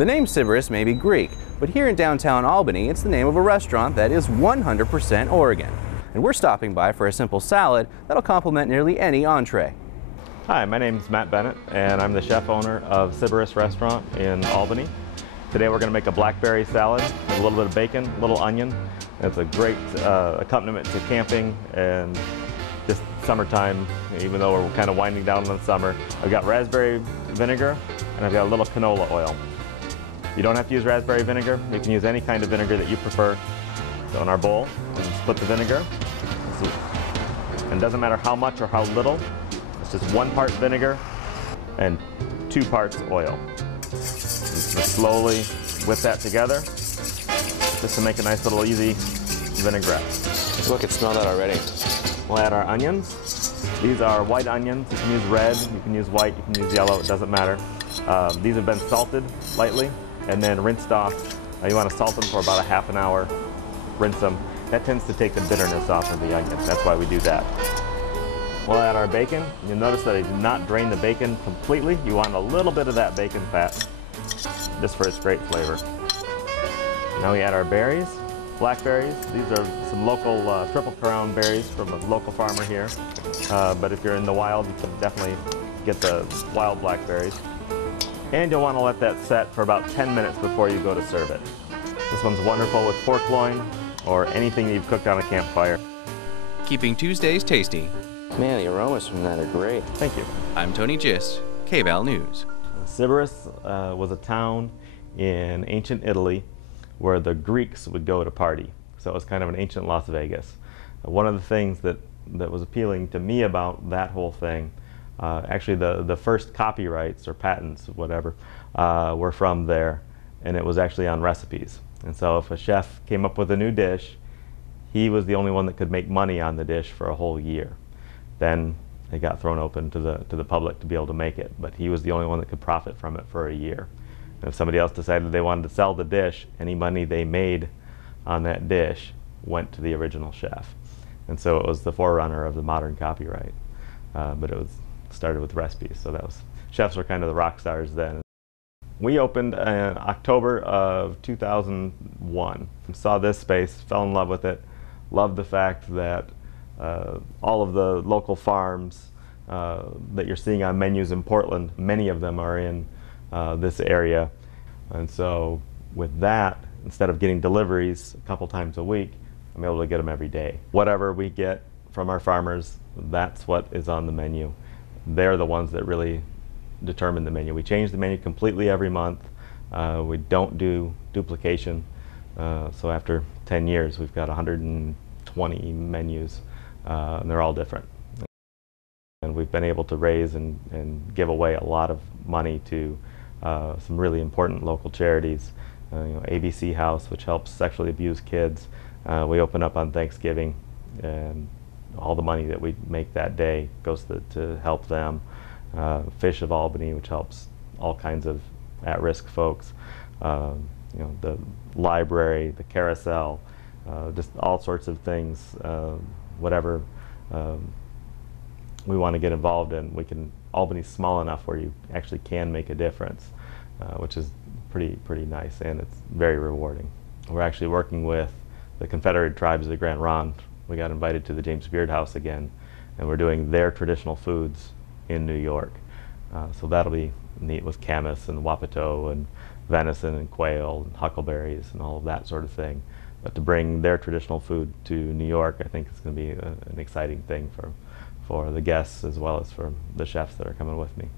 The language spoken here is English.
The name Sybaris may be Greek, but here in downtown Albany, it's the name of a restaurant that is 100% Oregon. And we're stopping by for a simple salad that'll complement nearly any entree. Hi, my name is Matt Bennett, and I'm the chef owner of Sybaris restaurant in Albany. Today we're going to make a blackberry salad with a little bit of bacon, a little onion. It's a great accompaniment to camping and just summertime, even though we're kind of winding down in the summer. I've got raspberry vinegar and I've got a little canola oil. You don't have to use raspberry vinegar. You can use any kind of vinegar that you prefer. So in our bowl, we'll split the vinegar. And it doesn't matter how much or how little. It's just 1 part vinegar and 2 parts oil. Just slowly whip that together just to make a nice little easy vinaigrette. Look, it smelled that already. We'll add our onions. These are white onions. You can use red, you can use white, you can use yellow, it doesn't matter. These have been salted lightly and then rinsed off. You want to salt them for about a half an hour, rinse them. That tends to take the bitterness off of the onion. That's why we do that. We'll add our bacon. You'll notice that I did not drain the bacon completely. You want a little bit of that bacon fat just for its great flavor. Now we add our berries, blackberries. These are some local Triple Crown berries from a local farmer here. But if you're in the wild, you can definitely get the wild blackberries. And you'll want to let that set for about 10 minutes before you go to serve it. This one's wonderful with pork loin or anything that you've cooked on a campfire. Keeping Tuesdays tasty. Man, the aromas from that are great. Thank you. I'm Tony Gist, KVAL News. Sybaris was a town in ancient Italy where the Greeks would go to party. So it was kind of an ancient Las Vegas. One of the things that was appealing to me about that whole thing, actually the first copyrights or patents, whatever, were from there, and it was actually on recipes. And so if a chef came up with a new dish, he was the only one that could make money on the dish for a whole year. Then it got thrown open to the public to be able to make it, but he was the only one that could profit from it for a year. And if somebody else decided they wanted to sell the dish, any money they made on that dish went to the original chef. And so it was the forerunner of the modern copyright. But it was started with recipes, so that was, chefs were kind of the rock stars then. We opened in October of 2001. Saw this space, fell in love with it, loved the fact that all of the local farms that you're seeing on menus in Portland, many of them are in this area. And so with that, instead of getting deliveries a couple times a week, I'm able to get them every day. Whatever we get from our farmers, that's what is on the menu. They're the ones that really determine the menu. We change the menu completely every month. We don't do duplication. So after 10 years, we've got 120 menus, and they're all different. And we've been able to raise and give away a lot of money to some really important local charities. ABC House, which helps sexually abused kids. We open up on Thanksgiving, and all the money that we make that day goes to help them. Fish of Albany, which helps all kinds of at-risk folks. The library, the carousel, just all sorts of things, whatever we want to get involved in. Albany's small enough where you actually can make a difference, which is pretty nice, and it's very rewarding. We're actually working with the Confederate Tribes of the Grand Ronde. We got invited to the James Beard House again, and we're doing their traditional foods in New York. So that'll be neat with camas and wapato and venison and quail and huckleberries and all of that sort of thing. But to bring their traditional food to New York, I think it's going to be an exciting thing for the guests as well as for the chefs that are coming with me.